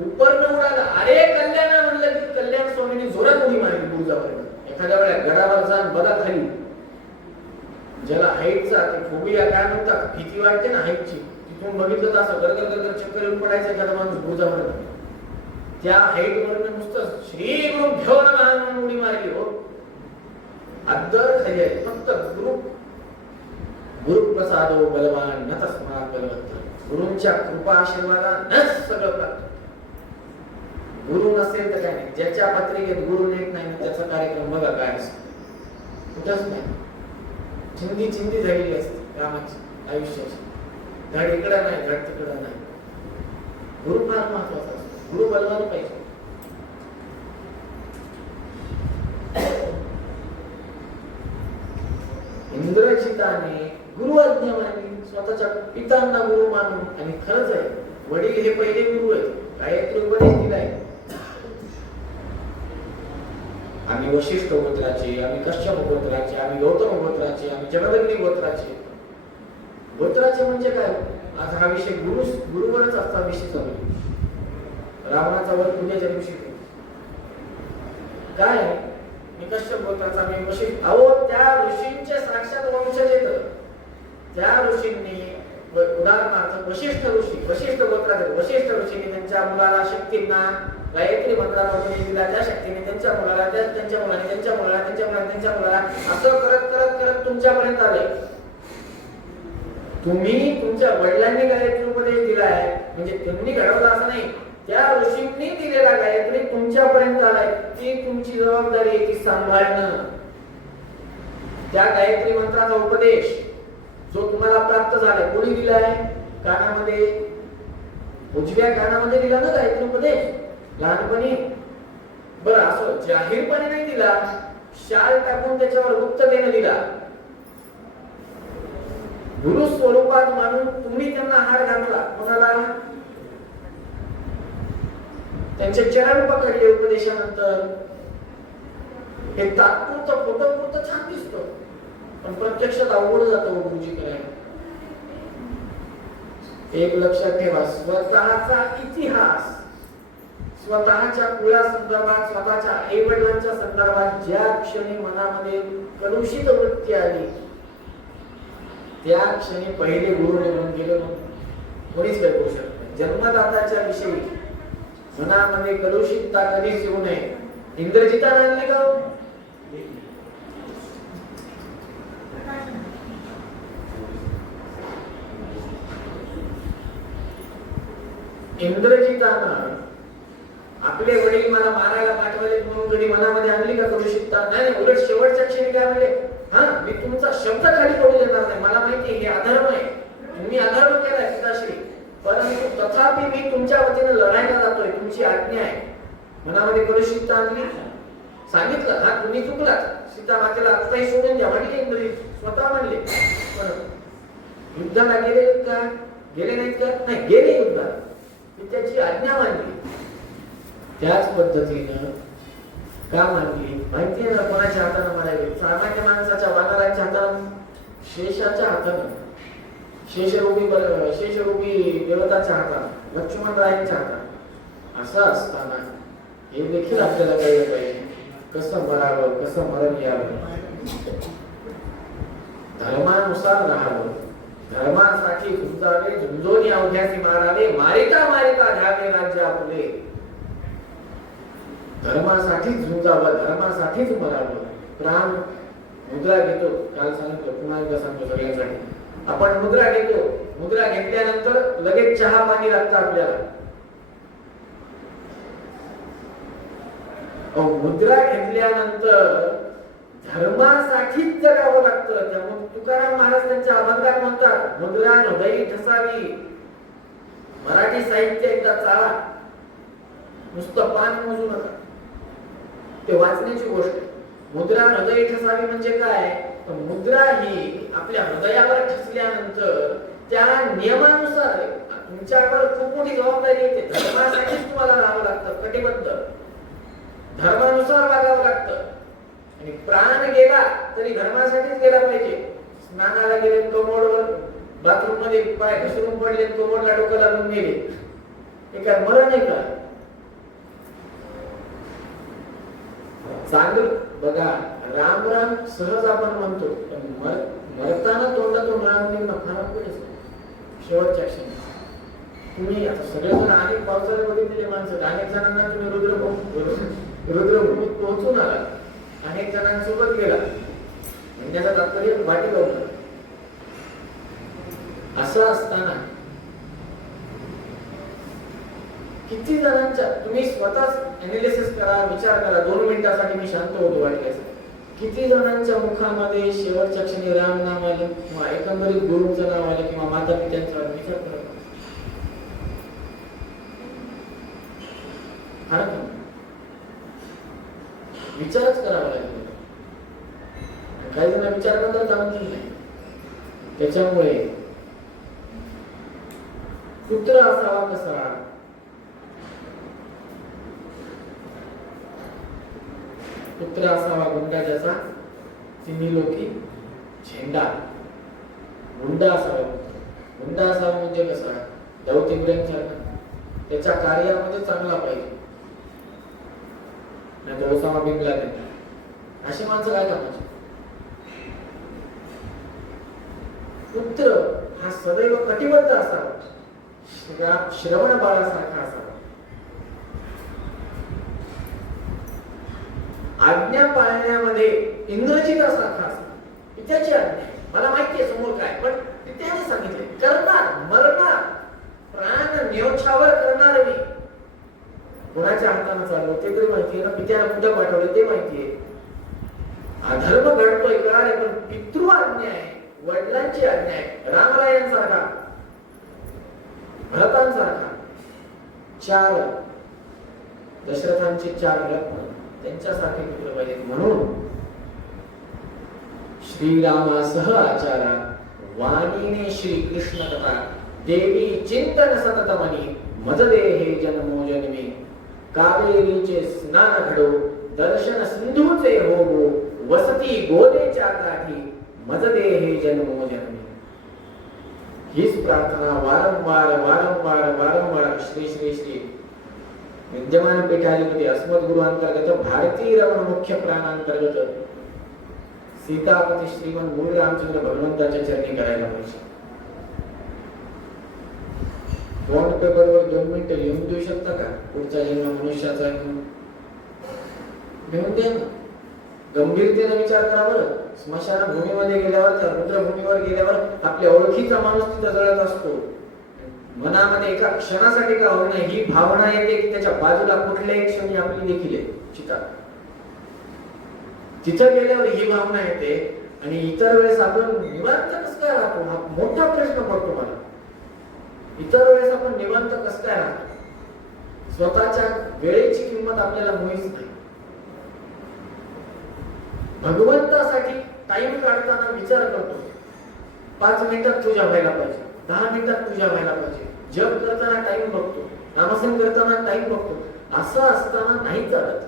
उपर्ण उडालं। अरे कल्याणा म्हणलं की कल्याण स्वामींनी जोरात उडी मारली गुरुजावर। एखाद्या वेळेला गडावर जाऊन बघा खाली, ज्याला हाईटचा ते फोबिया काय म्हणतात, भीती वाटते ना हाईटची, तिथून बघितलं तर असं गरगर गरगर चक्कर येऊन पडायचं एखादा माणूस गुरुजावर। त्या हाईट वरनं नुसतं श्री गुरुभ्यो नमः म्हणून उडी मारली हो। अद्दर खाली आहे, फक्त गुरु प्रसादो बलवान न तस्मात् बलवंत। गुरूंच्या कृपा आशीर्वादानंच सगळं प्राप्त। गुरु नसेल तर काय नाही। ज्याच्या पत्रिकेत गुरु नेत नाही त्याचा कार्यक्रम बघा काय असतो, कुठंच नाही। चिंदी चिंदी झालेली असते कामाची आयुष्याची, धड इकडं नाही धड तिकडं नाही। गुरु फार महत्वाचा असतो, गुरु बलवान पाहिजे। इंद्रजिताने गुरु आज्ञा मानली, स्वतःच्या पितांना गुरु मानून। आणि खरंच आहे वडील हे पहिले गुरु आहेत, गायत्री उपदेश दिलाय। आम्ही वशिष्ठ गोत्राचे, आम्ही कश्यप गोत्राचे, आम्ही गौतम गोत्राचे, आम्ही जगदग्नी गोत्राचे। गोत्राचे म्हणजे काय? आज हा विषय गुरुवरच असता विषय चालू। रावणाचा वध पूजेच्या दिवशी काय मी कश्यप गोत्राचा, मी वशिष्ठ। अहो त्या ऋषींचे साक्षात वंशज येत। त्या ऋषींनी उदाहरणार्थ वशिष्ठ गोत्राचे वशिष्ठ ऋषींनी त्यांच्या मुलाला शक्तींना गायत्री मंत्राला उपदेश दिला, त्या शक्तीने त्यांच्या मुलाला, त्यांच्या मुलाने त्यांच्या मुलाला, त्यांच्या मुलाने त्यांच्या मुलाला, असं करत करत करत तुमच्यापर्यंत आले। तुम्ही तुमच्या वडिलांनी गायत्री उपदेश दिलाय म्हणजे त्यांनी घडवला असं नाही, त्या ऋषींनी दिलेला गायत्री तुमच्यापर्यंत आलाय। ती तुमची जबाबदारी आहे, ती सांभाळणं। त्या गायत्री मंत्राचा उपदेश जो तुम्हाला प्राप्त झालाय कोणी दिलाय? कानामध्ये, उजव्या कानामध्ये दिला ना गायत्री उपदेश लहानपणी। बरं असं जाहीरपणे नाही दिला, शाल टाकून त्याच्यावर गुप्ततेने दिला। गुरु स्वरूपात मानून तुम्ही त्यांना हार घातला, कोणाला? त्यांचे चरण पकडले उपदेशानंतर। हे तात्पुरतं फोटोपुरतं छान दिसतं, पण प्रत्यक्षात अवघड जातं गुरुजी करायला। एक लक्षात ठेवा, स्वतःचा इतिहास, स्वतःच्या कुळासंदर्भात, स्वतःच्या आई वडिलांच्या संदर्भात ज्या क्षणी मनामध्ये कलुषित वृत्ती आली त्या क्षणी पहिले गुरु निघून गेले, कोणीच काही करू शकत नाही। जन्मदात्याच्या विषयी मनामध्ये कलुषितता कधीच येऊ नये। इंद्रजिताने आणले का? इंद्रजितानं आपले वडील मला मारायला पाठवले म्हणून कधी मनामध्ये आणली का कलुषितता? नाही, उलट शेवटच्या क्षणी काय म्हणले, हा मी तुमचा शब्द खाली पडू देणार नाही, मला माहिती हे अधर्म आहे, तुम्ही अधर्म केलाय पिताश्री, परंतु तथापि मी तुमच्या वतीने लढायला जातोय, तुमची आज्ञा आहे। मनामध्ये कलुषितता आणली, सांगितलं हा तुम्ही चुकलात, सीता मातेला आत्ताही सोडून द्या म्हणले इंद्रजित, स्वतः म्हणले। पण युद्धाला गेले का? गेले नाहीत का? नाही गेले युद्धाला, मी त्याची आज्ञा मानली। त्याच पद्धतीनं का मानली माहितीये ना? कोणाच्या हाताने मारायला? सामान्य माणसाच्या, वानरांच्या हाताने, शेषाच्या हाताने, शेषरूपी देवताच्या हाताने, लक्ष्मणरायांच्या हाताने। असं असताना हे देखील आपल्याला कळलं पाहिजे कसं मरावं, कसं मरण यावं, धर्मानुसार राहावं, धर्मासाठी झुंजावे, झुंजोनी अवघ्यासी मारावे, मारिता मारिता घ्यावे राज्य आपले. धर्मासाठीच झुंजावं, धर्मासाठीच मरावं. प्राण मुद्रा घेतो, काल सांगितलं, पुन्हा एकदा सांगतो सगळ्यांसाठी. आपण मुद्रा घेतो, मुद्रा घेतल्यानंतर लगेच चहा पाणी लागतं आपल्याला. मुद्रा घेतल्यानंतर धर्मासाठीच जगावं लागतं. त्यामुळे तुकाराम महाराज त्यांच्या अभंगात म्हणतात, मुद्रा हृदयी ठसावी. मराठी साहित्य एकदा चाळा, नुसतं पान मोजू नका, ते वाचण्याची गोष्ट. मुद्रा हृदयी ठसावी म्हणजे काय? मुद्रा ही आपल्या हृदयावर ठसल्यानंतर त्या नियमानुसार तुमच्यावर खूप मोठी जबाबदारी येते. धर्मासाठीच तुम्हाला राहावं लागतं, कटिबद्ध, धर्मानुसार वागावं लागतं. आणि प्राण गेला तरी धर्मासाठीच गेला पाहिजे. स्नानाला गेले कोमोडवर, बाथरूम मध्ये पाय घसरून पडले, कोमोडला डोकं लागून गेले, हे काय मरण आहे का? चांगलं बघा, राम राम सहज आपण म्हणतो, पण मरताना तोंडातून राम निघणं फार अवघड. शेवटच्या क्षणी तुम्ही आता सगळेजण अनेक पावसाळ्यात बघितलेले माणसं, अनेक जणांना तुम्ही रुद्रभूमीत पोहोचून आला, अनेक जणांसोबत गेला, म्हणण्याचा तात्पर्य वाटी लावलं. असं असताना किती जणांच्या, तुम्ही स्वतःच अनालिसिस करा, विचार करा. 2 मिनिटासाठी मी शांत होतो वाटल्यास. किती जणांच्या मुखामध्ये शेवटच्या क्षणी राम नाम आलं, किंवा एकंदरीत गुरुचं नाव आलं, किंवा माता पित्यांचा विचार करा. विचारच करावा लागेल. काही जण विचार करतात, जमत नाही. त्याच्यामुळे पुत्र असावा कसा? पुत्र असावा गुंडा ज्याचा तिन्ही लोकी झेंडा. गुंडा असावा, गुंडा असावा म्हणजे कसा? दौतिंद्रांसारखा, त्याच्या कार्यामध्ये चांगला पाहिजे, नाही तर ओसामा बिन लादेन. अशी माणसं काय कामाची? पुत्र हा सदैव कटिबद्ध असावा, श्रवण बाळासारखा असावा. आज्ञा पाळण्यामध्ये इंद्रजितासारखा असावा. पित्याची आज्ञा, मला माहिती आहे समोर काय, पण पित्याने सांगितले करणार, मरणार, प्राण न्योछावर करणार मी. कोणाच्या हाताने चाललो ते तरी माहितीये ना, पित्याला कुठं पाठवलं ते माहितीये. अधर्म घडतोय कळाले, पण पितृ आज्ञा आहे, वडिलांची आज्ञा आहे. रामरायांसारखा, भरतांसारखा, 4 दशरथांचे 4 रत्न, त्यांच्यासारखे पुत्र पाहिजे. म्हणून श्रीरामासह आचारा, वाणीने श्री कृष्ण कथा, देवी चिंतन सततमनी, मजदेहे जन्मो जन्मी. कावेरीचे स्नान घडो, दर्शन सिंधूचे होवो, वसती गोदेच्या काठी, मजदेहे जन्मो जन्मी. हीच प्रार्थना वारंवार वारंवार वारंवार श्री श्री श्री विद्यमान पीठाधिपती अस्मद गुरु अंतर्गत भारतीय रमण मुख्य प्राणांतर्गत सीतापती श्रीमन मूळ रामचंद्र भगवंताच्या चरणी करायला पाहिजे. बॉन्ड पेपरवर 2 मिनिटं लिहून देऊ शकता का? पुढचा जन्म मनुष्याचा आहे म्हणून लिहून द्या ना. गंभीरतेने विचार करा बरं. स्मशान भूमीमध्ये गेल्यावर, त्या रुद्रभूमीवर गेल्यावर आपल्या ओळखीचा माणूस तिथं जळत असतो. मनामध्ये एका क्षणासाठी का होईना ही भावना येते की त्याच्या बाजूला कुठल्याही क्षणी आपली देखील आहे चिता. तिथं गेल्यावर ही भावना येते, आणि इतर वेळेस आपण निवांत कसं काय राहतो हा मोठा प्रश्न पडतो मला. इतर वेळेस आपण निवांत कसं काय राहतो? स्वतःच्या वेळेची किंमत आपल्याला मुळीच नाही. भगवंतासाठी टाइम काढताना विचार करतो, 5 मिनिटात पूजा व्हायला पाहिजे, 10 मिनिटात पूजा व्हायला पाहिजे. जप करताना टाइम बघतो, नामस्मरण करताना टाइम बघतो. असं असताना नाही चालत.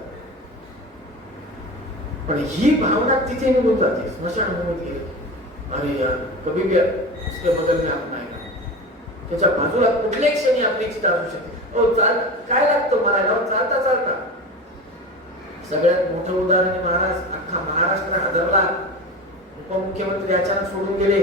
पण ही भावना तिथे निघून जाते स्मशानभूमीत गेली. अरे यार कभी भी उसके बगल में आपण आहे, त्याच्या बाजूला कुठल्या क्षणी आपली चिता असू शकते. ओ चाल काय लागतं मला चालता चालता. सगळ्यात मोठं उदाहरण महाराज, अख्खा महाराष्ट्र हादरला. उपमुख्यमंत्री अचानक सोडून गेले.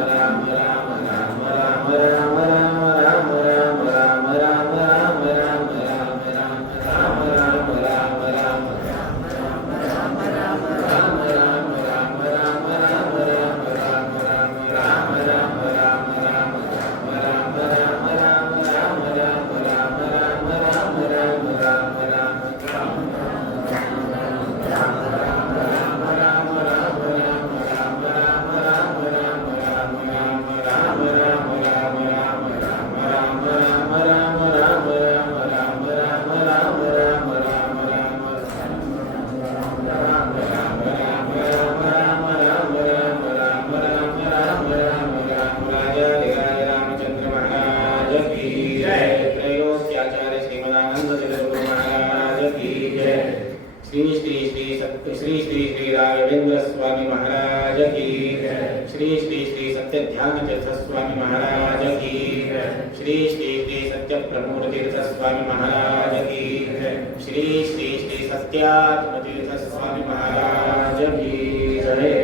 की श्री श्री श्री सत्य ध्यान तीर्थ स्वामी महाराज की श्री श्री श्री सत्य प्रमोद तीर्थ स्वामी महाराज की श्री श्री श्री सत्यात्म तीर्थ स्वामी महाराज की जय।